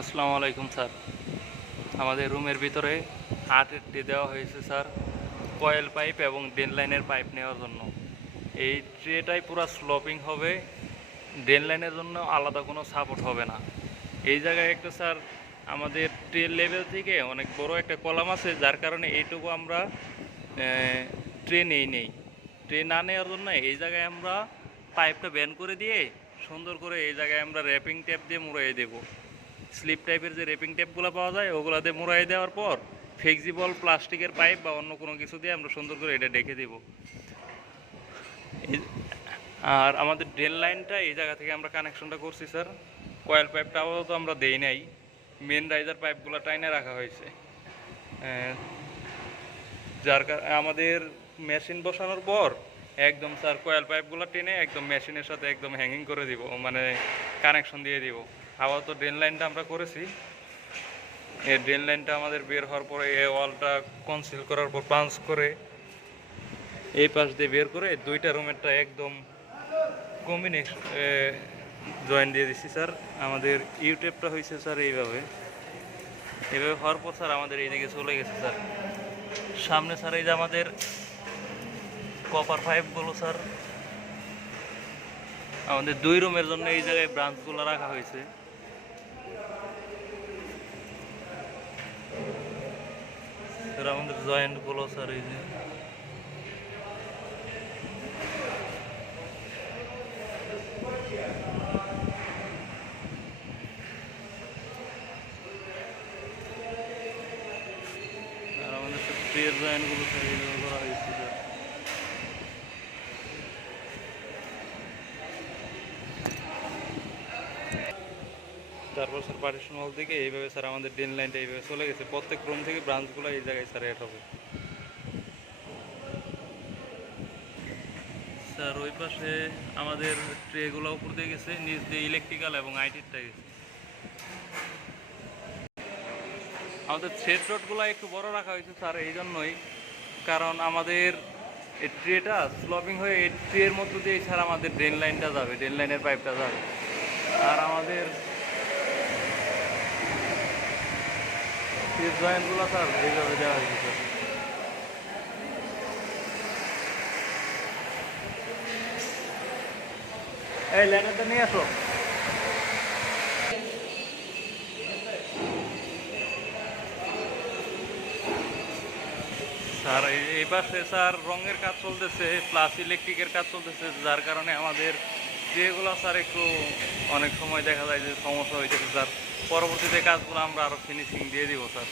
আসসালামু আলাইকুম স্যার। আমাদের রুমের ভিতরে 8 দেওয়া হয়েছে স্যার, কয়েল পাইপ এবং ড্রেন লাইনের পাইপ নেওয়ার জন্য। এই ট্রেটাই পুরো স্লোপিং হবে, ড্রেন লাইনের জন্য আলাদা কোনো সাপোর্ট হবে না। এই জায়গায় একটা স্যার আমাদের ট্রে লেভেল থেকে অনেক বড় একটা কলাম আছে, যার কারণে এইটুকু আমরা ট্রে নেই। ট্রে না নেওয়ার জন্য এই জায়গায় আমরা পাইপটা ব্যান করে দিয়ে সুন্দর করে এই জায়গায় আমরা র্যাপিং ট্যাপ দিয়ে মুড়িয়ে দেবো। স্লিপ টাইপের যে রেপিং টেপগুলো পাওয়া যায় ওগুলো দিয়ে মোড়াই দেওয়ার পর ফ্লেক্সিবল প্লাস্টিকের পাইপ বা অন্য কোনো কিছু দিয়ে আমরা সুন্দর করে এটা ডেকে দেব। আর আমাদের ড্রেন লাইনটা এই জায়গা থেকে আমরা কানেকশনটা করছি স্যার। কয়েল পাইপটা আপাতত আমরা দেই নাই, মেন রাইজার পাইপগুলো টাইনে রাখা হয়েছে। যার আমাদের মেশিন বসানোর পর একদম স্যার কয়েল পাইপগুলো টেনে একদম মেশিনের সাথে একদম হ্যাঙ্গিং করে দিব, মানে কানেকশন দিয়ে দিব। আপাতত ড্রেন লাইনটা আমরা করেছি। এই ড্রেন লাইনটা আমাদের বের হওয়ার পরে এই ওয়ালটা কনসিল করার পর পাঞ্চ করে এই পাশ দিয়ে বের করে দুইটা রুমেরটা একদম কম্বিনেশন জয়েন দিয়ে দিচ্ছি স্যার। আমাদের ইউটেপটা হয়েছে স্যার এইভাবে হওয়ার পর স্যার আমাদের এইদিকে চলে গেছে স্যার। সামনে স্যার এই যে আমাদের কপার পাইপগুলো স্যার আমাদের 2 রুমের জন্য এই জায়গায় ব্রাঞ্চগুলো রাখা হয়েছে। স্যার আমাদের জয়েন্টগুলো স্যার এই যে আর আমাদের ট্রের জয়েন্টগুলো স্যার এইভাবে করা হয়েছে স্যার। তারপর স্যার পার্টিশন ওয়াল থেকে এইভাবে স্যার আমাদের ড্রেন লাইনটা এইভাবে চলে গেছে। প্রত্যেক রুম থেকে ব্রাঞ্চগুলো এই জায়গায় স্যার অ্যাড হবে। স্যার ওই পাশে আমাদের ট্রেগুলো উপর দিয়ে গেছে, নিচ দিয়ে ইলেকট্রিক্যাল এবং আইটিরটা গেছে। আমাদের থ্রেড রডগুলো একটু বড় রাখা হয়েছে স্যার এই জন্যই, কারণ আমাদের এই ট্রেটা স্লপিং হয়ে এই ট্রের মধ্য দিয়েই স্যার আমাদের ড্রেন লাইনটা যাবে, ড্রেন লাইনের পাইপটা যাবে। আর আমাদের জয়েন্টগুলো স্যার এইভাবে দেওয়া হয়েছে স্যার। এই লাইনারটা নিয়ে আসো স্যার। এই পাশে স্যার রঙের কাজ চলতেছে, প্লাস ইলেকট্রিকের কাজ চলতেছে, যার কারণে আমাদের যেগুলো স্যার একটু অনেক সময় দেখা যায় যে সমস্যা হয়েছে স্যার। পরবর্তীতে কাজগুলো আমরা আরও ফিনিশিং দিয়ে দিব স্যার।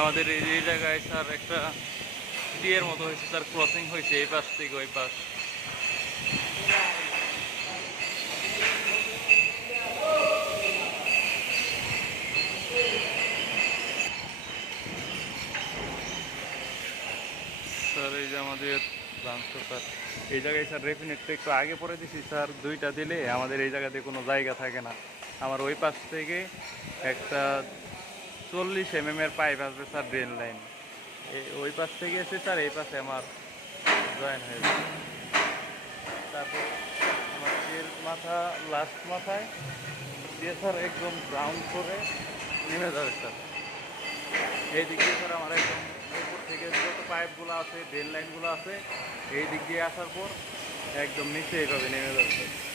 আমাদের এই জায়গায় স্যার একটা টিয়ের মতো হয়েছে স্যার, ক্রসিং হয়েছে এই পাশ থেকে ওই পাশ। স্যার এই যে আমাদের ব্রাঞ্চটা স্যার এই জায়গায় স্যার রেফিনেটটা একটু আগে পরে দিছি স্যার। 2টা দিলে আমাদের এই জায়গাতে কোনো জায়গা থাকে না। আমার ওই পাশ থেকে একটা 40 mm পাইপ আসবে স্যার ড্রেন লাইন, ওই পাশ থেকে এসে স্যার এই পাশে আমার জয়েন হয়ে যাবে। তারপর আমার মাথা লাস্ট মাথায় দিয়ে স্যার একদম গ্রাউন্ড করে নেমে যাবে স্যার। এই দিক দিয়ে স্যার আমার একদম উপর থেকে যত পাইপগুলো আছে, ড্রেন লাইনগুলো আছে, এই দিক দিয়ে আসার পর একদম নিচে এইভাবে নেমে যাবে স্যার।